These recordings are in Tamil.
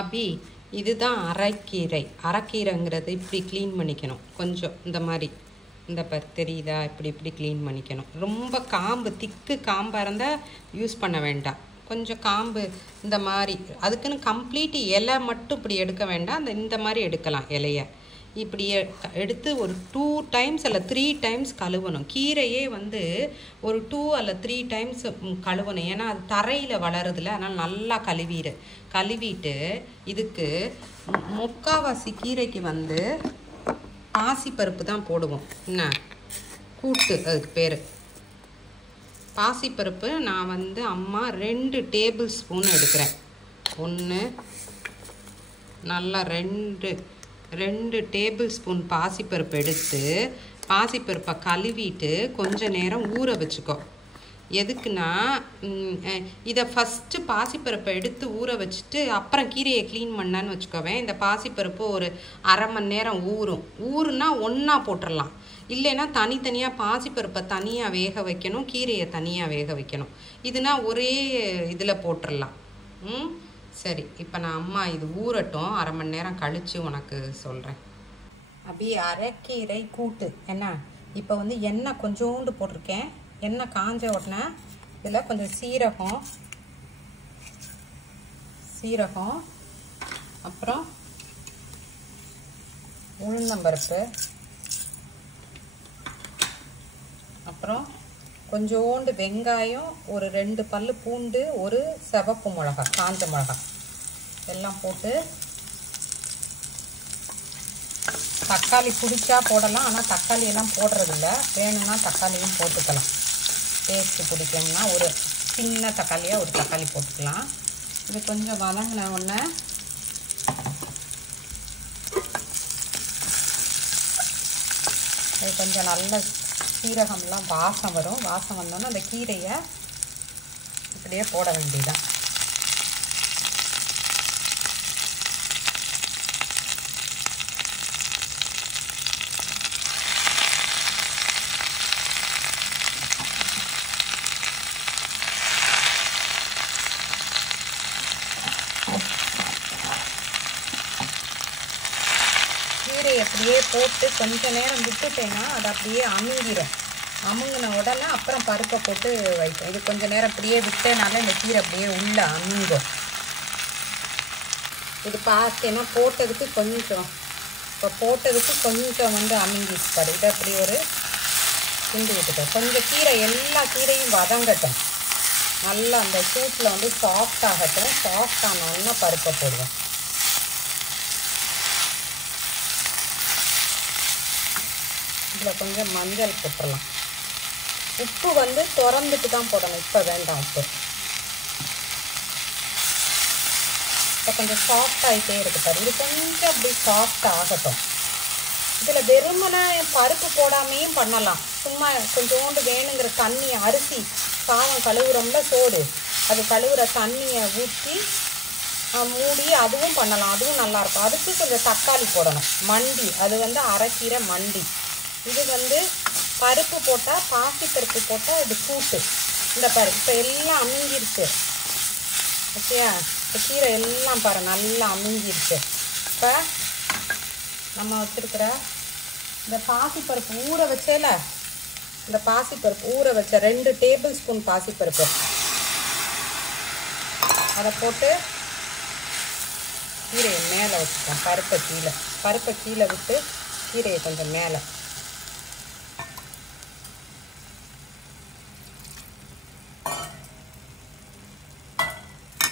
அபி இதுதான் அரைக்கீரை. அரைக்கீரைங்கிறது இப்படி க்ளீன் பண்ணிக்கணும். கொஞ்சம் இந்த மாதிரி இந்த தெரியுதா, இப்படி இப்படி க்ளீன் பண்ணிக்கணும். ரொம்ப காம்பு திக்கு காம்பாக இருந்தால் யூஸ் பண்ண வேண்டாம். கொஞ்சம் காம்பு இந்த மாதிரி, அதுக்குன்னு கம்ப்ளீட் இலை மட்டும் இப்படி எடுக்க வேண்டாம். இந்த மாதிரி எடுக்கலாம். இலையை இப்படி எடுத்து ஒரு 2 டைம்ஸ் அல்ல 3 டைம்ஸ் கழுவணும். கீரையே வந்து ஒரு 2 அல்ல 3 டைம்ஸ் கழுவணும். ஏன்னா அது தரையில் வளருதுல, அதனால் நல்லா கழுவிட்டு இதுக்கு முக்கால்வாசி கீரைக்கு வந்து பாசிப்பருப்பு தான் போடுவோம். என்ன கூட்டு அதுக்கு பேர் பாசிப்பருப்பு. நான் வந்து அம்மா 2 டேபிள் ஸ்பூன் எடுக்கிறேன். ஒன்று நல்லா 2 டேபிள் ஸ்பூன் பாசிப்பருப்பு எடுத்து பாசிப்பருப்பை கழுவிட்டு கொஞ்சம் நேரம் ஊற வச்சுக்கோ. எதுக்குன்னா இதை ஃபஸ்ட்டு பாசிப்பருப்பை எடுத்து ஊற வச்சுட்டு அப்புறம் கீரையை க்ளீன் பண்ணான்னு வச்சுக்கோவேன். இந்த பாசிப்பருப்பு ஒரு அரை மணி நேரம் ஊறுனா ஒன்றா போட்டுடலாம். இல்லைன்னா தனித்தனியாக பாசிப்பருப்பை தனியாக வேக வைக்கணும், கீரையை தனியாக வேக வைக்கணும். இதுனா ஒரே இதில் போட்டுடலாம். சரி, இப்போ நான் அம்மா இது ஊறட்டும், அரை மணி நேரம் கழித்து உனக்கு சொல்கிறேன். அப்படி அரைக்கீரை கூட்டு என்ன. இப்போ வந்து எண்ணெய் கொஞ்சோண்டு போட்டிருக்கேன். எண்ணெய் காஞ்ச உடனே இதில் கொஞ்சம் சீரகம் அப்புறம் உளுந்தம்பருப்பு, அப்புறம் கொஞ்சோண்டு வெங்காயம், ஒரு 2 பல்லு பூண்டு, ஒரு சிவப்பு மிளகா, காஞ்ச மிளகா எல்லாம் போட்டு, தக்காளி பிடிச்சா போடலாம். ஆனால் தக்காளி எல்லாம் போடுறதில்ல. வேணும்னா தக்காளியும் போட்டுக்கலாம். டேஸ்ட்டு பிடிக்கும்னா ஒரு சின்ன தக்காளியாக ஒரு தக்காளி போட்டுக்கலாம். இது கொஞ்சம் வதங்கின உடனே இது கொஞ்சம் நல்ல சீரகம்லாம் வாசம் வரும். வாசம் வந்தோன்னே அந்த கீரையை இப்படியே போட வேண்டியதுதான். கீரை அப்படியே போட்டு கொஞ்சம் நேரம் விட்டுட்டேன்னா அது அப்படியே அமுங்கின உடனே அப்புறம் பருப்பை போட்டு வைக்கும். இது கொஞ்சம் நேரம் அப்படியே விட்டேனால இந்த கீரை அப்படியே உள்ள அமுங்கும். இது பார்த்தேன்னா போட்டதுக்கு கொஞ்சம் வந்து அமுங்கிப்பாரு. இதை அப்படி ஒரு கிண்டி விட்டுட்டோம். கொஞ்சம் கீரை எல்லா கீரையும் வதங்கட்டும். நல்லா அந்த சூட்டில் வந்து சாஃப்ட் ஆகட்டும். சாஃப்ட் ஆனோன்னா பருப்பை போடுவோம். இதில் கொஞ்சம் மஞ்சள் போட்டுடலாம். உப்பு வந்து திறந்துட்டு தான் போடணும். இப்போ வேண்டாம் உப்பு. இப்போ கொஞ்சம் சாஃப்ட் ஆகிட்டே இருக்கு பாரு. இது கொஞ்சம் அப்படி சாஃப்ட் ஆகட்டும். இதில் வெறுமனை பருப்பு போடாமையும் பண்ணலாம். சும்மா கொஞ்சோண்டு வேணுங்கிற தண்ணியை, அரிசி சாதம் கழுவுறோம்ல சோறு, அது கழுவுற தண்ணியை ஊற்றி மூடி அதுவும் பண்ணலாம். அதுவும் நல்லாயிருக்கும். அதுக்கு கொஞ்சம் தக்காளி போடணும். மண்டி, அது வந்து அரைக்கீரை மண்டி. இது வந்து பருப்பு போட்டால், பாசிப்பருப்பு போட்டால் இது கூட்டு. இந்த பாரு இப்போ எல்லாம் அமுங்கிருச்சு. ஓகேயா? இப்போ கீரை எல்லாம் பாரு நல்லா அமுங்கிருச்சு. இப்போ நம்ம வச்சுருக்கிற இந்த பாசிப்பருப்பு ஊற வச்சேல, இந்த பாசிப்பருப்பு ஊற வச்ச 2 டேபிள் ஸ்பூன் பாசிப்பருப்பு அதை போட்டு கீரையை மேலே வச்சுட்டேன். பருப்பை கீழே விட்டு கீரையை கொஞ்சம் மேலே.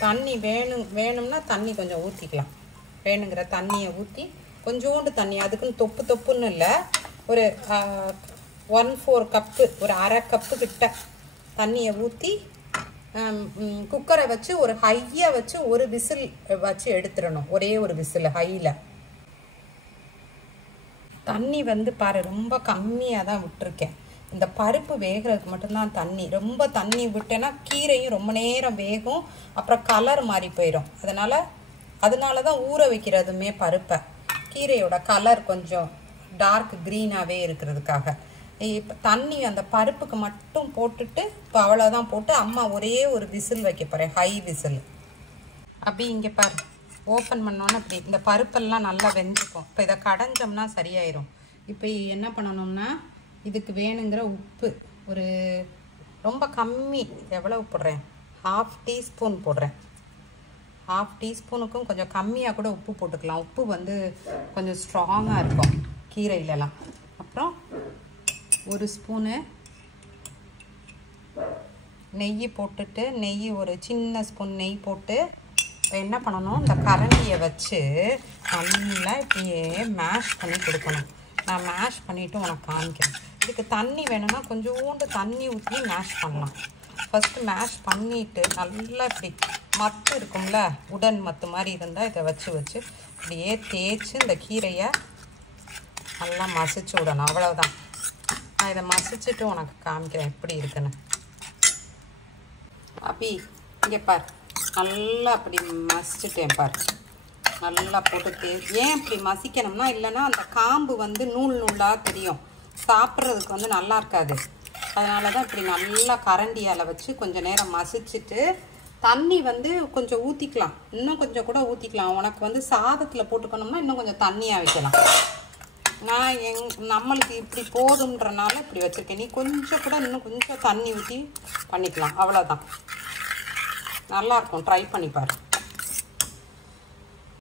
தண்ணி வேணும்னா தண்ணி கொஞ்சம் ஊற்றிக்கலாம். வேணுங்கிற தண்ணியை ஊற்றி கொஞ்சோண்டு தண்ணி, அதுக்குன்னு தொப்புன்னு இல்லை, ஒரு 1/4 கப்பு, ஒரு அரை கப்பு கிட்ட தண்ணியை ஊற்றி குக்கரை வச்சு ஒரு ஹையாக வச்சு ஒரு விசில் வச்சு எடுத்துடணும். ஒரே ஒரு விசில் ஹையில். தண்ணி வந்து பாரு ரொம்ப கம்மியாக தான் விட்டுருக்கேன். இந்த பருப்பு வேகிறதுக்கு மட்டும்தான் தண்ணி. ரொம்ப தண்ணி விட்டேன்னா கீரையும் ரொம்ப நேரம் வேகும், அப்புறம் கலர் மாறி போயிடும். அதனால தான் ஊற வைக்கிறதுமே பருப்பை. கீரையோட கலர் கொஞ்சம் டார்க் க்ரீனாகவே இருக்கிறதுக்காக. இப்போ தண்ணி அந்த பருப்புக்கு மட்டும் போட்டுட்டு இப்போ அவ்வளோதான் போட்டு அம்மா ஒரே ஒரு விசில் வைக்க போகிறேன். High whistle. அப்படி இங்கே பாரு, ஓப்பன் பண்ணோன்னே இப்படி இந்த பருப்பெல்லாம் நல்லா வெந்துக்கும். இப்போ இதை கடைஞ்சோம்னா சரியாயிரும். இப்போ என்ன பண்ணணும்னா இதுக்கு வேணுங்கிற உப்பு ஒரு ரொம்ப கம்மி, எவ்வளவு போடுறேன், 1/2 டீஸ்பூன் போடுறேன். 1/2 டீஸ்பூனுக்கும் கொஞ்சம் கம்மியாக கூட உப்பு போட்டுக்கலாம். உப்பு வந்து கொஞ்சம் ஸ்ட்ராங்காக இருக்கும் கீரையிலலாம். அப்புறம் ஒரு ஸ்பூனு நெய் போட்டுட்டு, நெய் ஒரு சின்ன ஸ்பூன் நெய் போட்டு இப்போ என்ன பண்ணணும், இந்த கரண்டியை வச்சு நல்லா இப்படியே மேஷ் பண்ணி கொடுக்கணும். நான் மேஷ் பண்ணிவிட்டு உனக்கு காமிக்கிறேன். இதுக்கு தண்ணி வேணும்னா கொஞ்சோண்டு தண்ணி ஊற்றி மேஷ் பண்ணலாம். ஃபஸ்ட்டு மேஷ் பண்ணிவிட்டு நல்லா இப்படி மத்து இருக்கும்ல, உடன் மத்து மாதிரி இருந்தால் இதை வச்சு இப்படியே தேய்ச்சி இந்த கீரையை நல்லா மசிச்சு விடணும். அவ்வளோதான். நான் இதை மசிச்சுட்டு உனக்கு காமிக்கிறேன் எப்படி இருக்குன்னு. அப்படி இங்கே பார், நல்லா அப்படி மசிச்சுட்டேன் பார். நல்லா போட்டு ஏன் இப்படி மசிக்கணும்னா, இல்லைன்னா அந்த காம்பு வந்து நூல் நூலாக தெரியும், சாப்பிட்றதுக்கு வந்து நல்லா இருக்காது. அதனால தான் இப்படி நல்லா கரண்டியால் வச்சு கொஞ்சம் நேரம் மசிச்சுட்டு தண்ணி வந்து கொஞ்சம் ஊற்றிக்கலாம், இன்னும் கொஞ்சம் கூட ஊற்றிக்கலாம். உனக்கு வந்து சாதத்தில் போட்டுக்கணும்னா இன்னும் கொஞ்சம் தண்ணியாக வைக்கலாம். நான் நம்மளுக்கு இப்படி போதுன்றனால இப்படி வச்சுருக்கேன். நீ கொஞ்சம் கூட இன்னும் கொஞ்சம் தண்ணி ஊற்றி பண்ணிக்கலாம். அவ்வளோதான். நல்லாயிருக்கும், ட்ரை பண்ணி பாரு.